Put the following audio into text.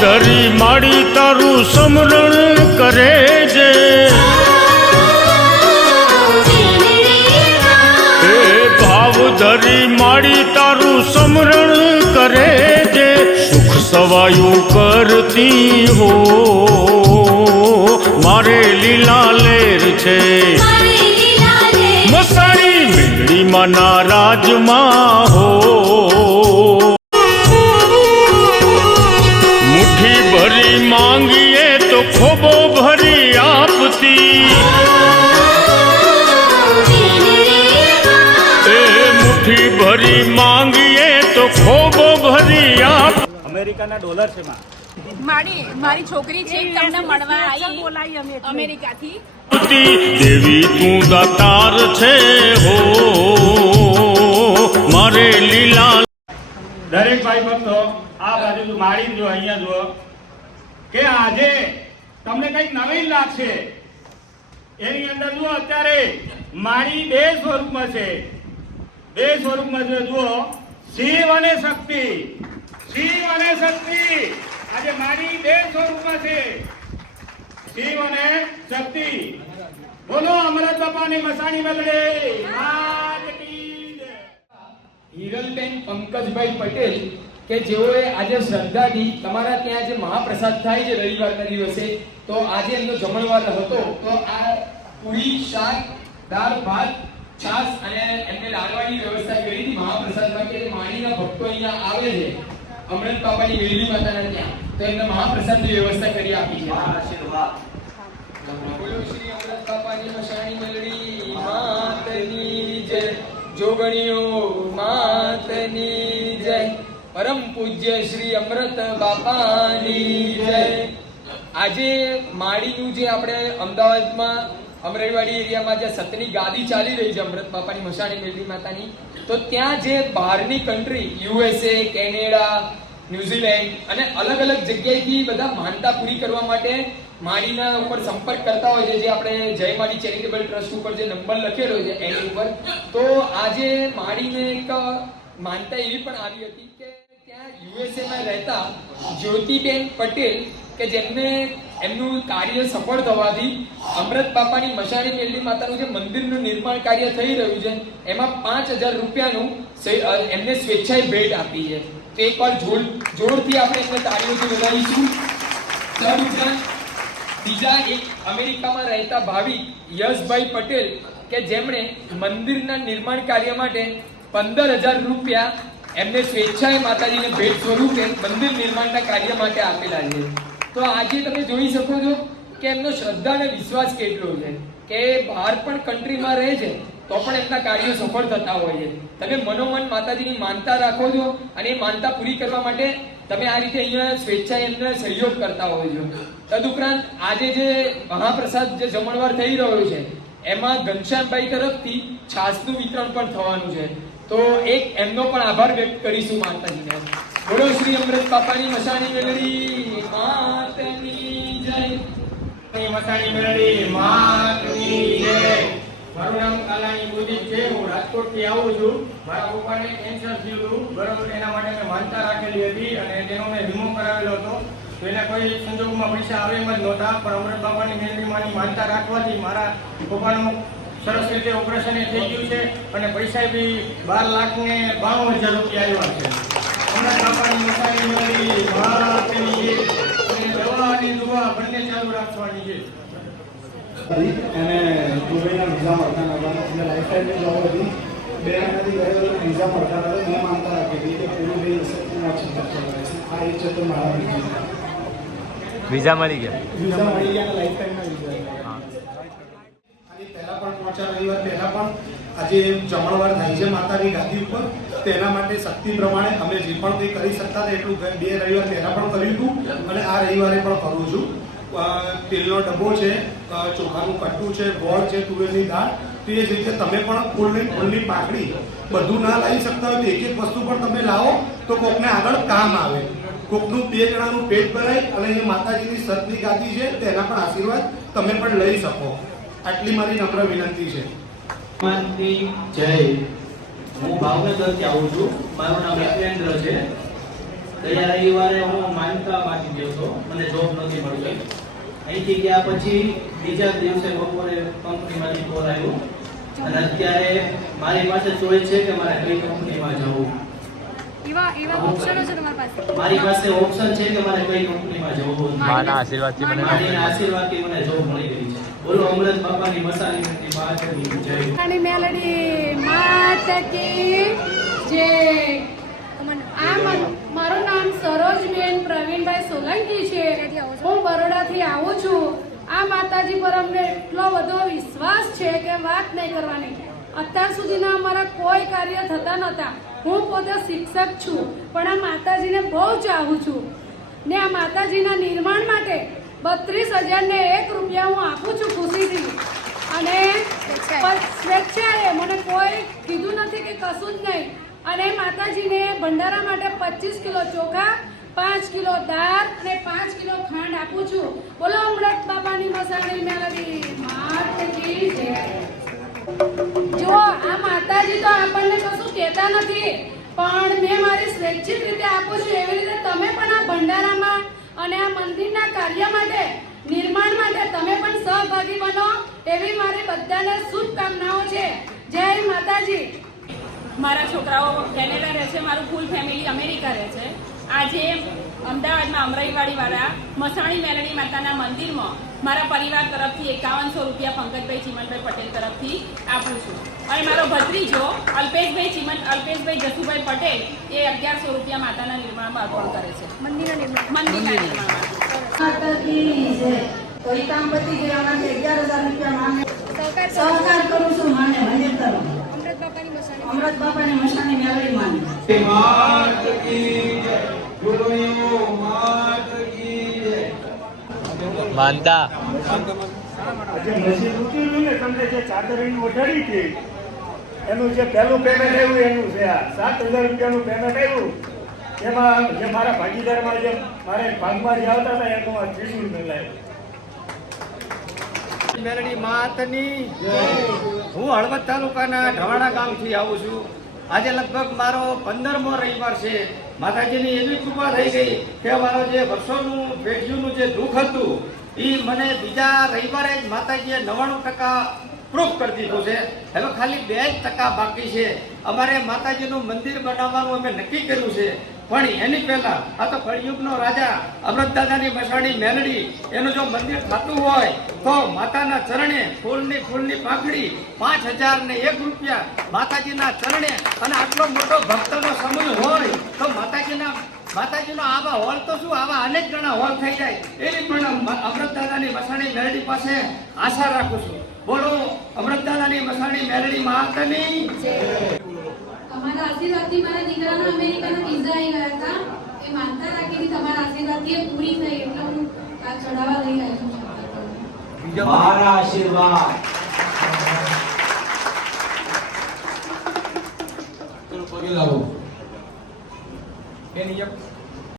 ધરી માડી તારું સમરણ કરે જે હે ભાવ ધરી માડી તારું સમરણ કરે જે સુખ સવાયું કરતી હો. મારે લીલા લેર છે. મસાણી મીંગડીમાં નારાજમાં હો. માંગીએ તો ખોબો ભરી આપતી એ મુઠ્ઠી ભરી માંગીએ તો ખોબો ભરી આપ અમેરિકાના ડોલર છે માં. મારી મારી છોકરી છે તમને મળવા આવી અમેરિકાથી. દેવી તું દાતાર છે હો મારે લીલા દરેક ભાઈ ભક્તો આ બાજુ માળી જો અહીંયા જુઓ. કે આજે તમને કંઈક નવીન લાગશે. એની અંદર જુઓ, અત્યારે માળી બે સ્વરૂપમાં છે. બે સ્વરૂપમાં છે, જુઓ. શિવ અને શક્તિ. શિવ અને શક્તિ. આજે મારી બે સ્વરૂપમાં છે. શિવ અને શક્તિ. બોલો, અમરત બાપાની મસાણી બદલે. હિરલબેન પંકજભાઈ પટેલ કે જેઓએ આજે શ્રદ્ધાથી તમારા ત્યાં જે મહાપ્રસાદ થાય છે રવિવારના દિવસે, તો આજે એમનો જમણવાર હતો. તો આ પૂરી શાક, દાળ, ભાત છાસ અને એમને લાડવાની વ્યવસ્થા કરી હતી મહાપ્રસાદમાં કે માણીના ભક્તો અહીંયા આવે છે અમૃત બાબાની વેલી માતાના ત્યાં. તો એમને મહાપ્રસાદની વ્યવસ્થા કરી આપી છે. બોલો શ્રી અમૃત બાપાની મશાણી મેલડી માતની જય. જોગણીઓ પૂજ્ય શ્રી અમૃત બાપાની જય. આજે માળીનું જે આપણે અમદાવાદમાં અમરેવાડી એરિયામાં જે સતની ગાદી ચાલી રહી છે અમૃત બાપાની મસાણી મેલડી માતાની, તો ત્યાં જે બહારની કન્ટ્રી યુએસએ કેનેડા ન્યુઝીલેન્ડ અને અલગ અલગ જગ્યાએથી બધા માનતા પૂરી કરવા માટે માળીના ઉપર સંપર્ક કરતા હોય છે, જે આપણે જય માળી ચેરિટેબલ ટ્રસ્ટ ઉપર જે નંબર લખેલો છે એની ઉપર. તો આજે માળીને એક માનતા એવી પણ આવી હતી કે ત્યાં યુએસએ માં રહેતા જ્યોતિબેન પટેલ, કે જેમને એમનું કાર્ય સફળ થવાથી અમૃત બાપાની મશાણી મેલડી માતાનું જે મંદિરનું નિર્માણ કાર્ય થઈ રહ્યું છે, એમાં પાંચ હજાર રૂપિયાનું એમને સ્વેચ્છાએ ભેટ આપી છે. તો એકવાર જોર જોરથી આપણે એમને તાળીઓથી વધારીશું. તદુપરાંત બીજા એક અમેરિકામાં રહેતા ભાવિક યશભાઈ પટેલ, કે જેમણે મંદિરના નિર્માણ કાર્ય માટે પંદર હજાર રૂપિયા એમને સ્વેચ્છાએ માતાજીને ભેટ સ્વરૂપે મંદિર નિર્માણના કાર્ય માટે આપેલા છે. તો આજે તમે જોઈ શકો છો કે એમનો શ્રદ્ધા અને વિશ્વાસ કેટલો છે. કે બહાર પણ કન્ટ્રીમાં રહે છે, તો પણ એમના કાર્યો સફળ થતા હોય છે. તમે મનોમન માતાજીની માનતા રાખો છો અને એ માનતા પૂરી કરવા માટે તમે આ રીતે અહીંયા સ્વેચ્છાએ એમને સહયોગ કરતા હોય છો. તદુપરાંત આજે જે મહાપ્રસાદ જે જમણવાર થઈ રહ્યો છે, એમાં ઘનશ્યામભાઈ તરફથી છાસનું વિતરણ પણ થવાનું છે. તો એક એમનો પણ આભાર વ્યક્ત કરીશું માતાજીને. બોલો શ્રી અમૃત બાપાની મસાણી મેલડી. માતની જય. મસાણી મેળવી માતની જય. મારું નામ કાલાણી મોદી છે હું રાજકોટથી આવું છું. મારા પપ્પાને કેન્સર થયું હતું. બરોબર એના માટે મેં માનતા રાખેલી હતી અને તેનો મેં વીમો કરાવેલો હતો. તો એના કોઈ સંજોગમાં પૈસા આવે એમ જ નહોતા પણ અમૃત બાપાની મેળવીમાંની માનતા રાખવાથી મારા પપ્પાનું સરસ રીતે ઓપરેશન એ થઈ ગયું છે અને પૈસા બી બાર લાખ ને બાણું હજાર રૂપિયા આવ્યા છે. બાપાની અને દવા અને બંને ચાલુ રાખવાની છે. એને દુબઈના વિઝા મળતા નહોતા અને લાઈફ ટાઈમની જોબ હતી. બે મહિનાથી ગયો હતો વિઝા મળતા નહોતા મેં માનતા રાખી હતી કે પૂરું ભાઈ સત્યના ચિંતા આ એક છે મારા વિઝા વિઝા મળી ગયા? વિઝા મળી ગયા લાઈફ ટાઈમના વિઝા. આની પહેલા પણ પહોંચ્યા રવિવાર પહેલાં પણ આજે જમણવાર થાય છે માતાની ગાદી ઉપર. તેના માટે શક્તિ પ્રમાણે અમે જે પણ કંઈ કરી શકતા હતા એટલું બે રવિવાર પહેલાં પણ કર્યું હતું અને આ રવિવારે પણ કરું છું. તેલનો ડબ્બો છે ચોખાનું કટ્ટું છે, ગોળ છે, તુવેરની દાળ. તો એ જ રીતે તમે પણ ફૂલની ફૂલની પાકડી બધું ના લાવી શકતા હોય તો એક એક વસ્તુ પણ તમે લાવો તો કોકને આગળ કામ આવે. કોકનું બે જણાનું પેટ ભરાય અને એ માતાજીની સતની ગાદી છે તેના પણ આશીર્વાદ તમે પણ લઈ શકો. આટલી મારી નમ્ર વિનંતી છે. માનતી જય. હું ભાવનગરથી આવું છું. મારું નામ હિતેન્દ્ર છે. ગયા રવિવારે હું માનતા માંથી ગયો હતો. મને જોબ નથી મળી અહીંથી ગયા પછી બીજા દિવસે બપોરે કંપનીમાંથી કોલ આવ્યો. અને અત્યારે મારી પાસે ચોઈસ છે કે મારે કઈ કંપનીમાં જવું. એવા એવા ઓપ્શનો છે તમારી પાસે? મારી પાસે ઓપ્શન છે કે મારે કઈ કંપનીમાં જવું માના આશીર્વાદથી મને મારીના આશીર્વાદથી મને જોબ મળી ગઈ છે. બોલો અમૃત બાપાની મસાલી જય અને મેલડી માત કી જય આ મન- મારું નામ સરોજબેન પ્રવીણભાઈ સોલંકી છે. હું બરોડાથી આવું છું. આ માતાજી પર અમને એટલો બધો વિશ્વાસ છે કે વાત નહીં કરવાની. અત્યાર સુધીના અમારા કોઈ કાર્ય થતા નહોતા. હું પોતે શિક્ષક છું પણ આ માતાજીને બહુ ચાહું છું. ને આ માતાજીના નિર્માણ માટે બત્રીસ હજારને એક રૂપિયા હું આપું છું ખુશીથી. અને સ્વેચ્છાએ. મને કોઈ કીધું નથી કે કશું જ નહીં. અને માતાજીને ભંડારા માટે પચીસ કિલો ચોખા પાંચ કિલો દાળ અને પાંચ કિલો ખાંડ આપું છું. બોલો અમૃત બાપાની મસાણી મેલડી. જો આ માતાજી તો આપણને કશું કહેતા નથી. પણ મેં મારી સ્વૈચ્છિક રીતે આપું છું એવી રીતે તમે પણ આ ભંડારામાં અને આ મંદિરના કાર્ય માટે, નિર્માણ માટે તમે પણ સહભાગી બનો એવી મારી બધાને શુભકામનાઓ છે. જય માતાજી. મારા છોકરાઓ કેનેડા રહે છે, મારું ફૂલ ફેમિલી અમેરિકા રહે છે. આજે અમદાવાદમાં અમરાઈવાડીવાળા મસાણી મેલડી માતાના મંદિરમાં મારા પરિવાર તરફથી એકાવનસો રૂપિયા પંકજભાઈ ચીમનભાઈ પટેલ તરફથી આપું છું. અને મારો ભત્રીજો અલ્પેશભાઈ ચીમન અલ્પેશભાઈ જસુભાઈ પટેલ એ અગિયારસો રૂપિયા માતાના નિર્માણમાં અર્પણ કરે છે. મંદિરના નિર્માણ મંદિરના નિર્માણમાં. સહકાર કરું. છું માને મંદિર અમૃત બાપાની મસાની મેળવી માને. માનતા. એની જે પહેલું પેમેન્ટ આવ્યું એનું છે આ સાત હજાર રૂપિયાનું પેમેન્ટ આવ્યું એમાં જે મારા ભાગીદારમાં જે મારે ભાગમાં જે આવતા હતા એનું આ ત્રિશુલ મેલાયું મેલડી માતની હું હળવદ તાલુકાના ઢવાણા ગામથી આવું છું. આજે લગભગ મારો પંદરમો રવિવાર છે. માતાજીની એવી કૃપા થઈ ગઈ કે મારો જે વર્ષોનું, પેઢીઓનું જે દુઃખ હતું એ મને બીજા રવિવારે જ માતાજીએ નવ્વાણું ટકા પ્રૂફ કરી દીધું છે. હવે ખાલી બે જ ટકા બાકી છે. અમારે માતાજીનું મંદિર બનાવવાનું અમે નક્કી કર્યું છે. પણ એની પહેલા, આ તો કળિયુગનો રાજા, અમૃતદાદાની મસાણી, મેલડી, એનું જો મંદિર થતું હોય, તો માતાના ચરણે ફૂલની ફૂલની પાંખડી પાંચ હજાર ને એક રૂપિયા માતાજીના ચરણે અને આટલો મોટો ભક્તનો સમૂહ હોય, તો માતાજીના માતાજીનો આવા હોલ તો શું? આવા અનેક ગણા હોલ થઈ જાય. એવી પણ અમ- અમૃતદાદાની મસાણી મેરડી પાસે આશા રાખું છું. બોલો અમૃતદાદાની મસાણી મેરડી માતાની. તમારા આશીર્વાદથી મારા દીકરાનો અમેરિકાનો વિઝા આવી ગયા હતા. એ માનતા રાખી હતી તમારા આશીર્વાદથી એ પૂરી થઈ એટલે હું આ ચડાવવા લઈ આવી છું મારા આશીર્વાદ. એની એક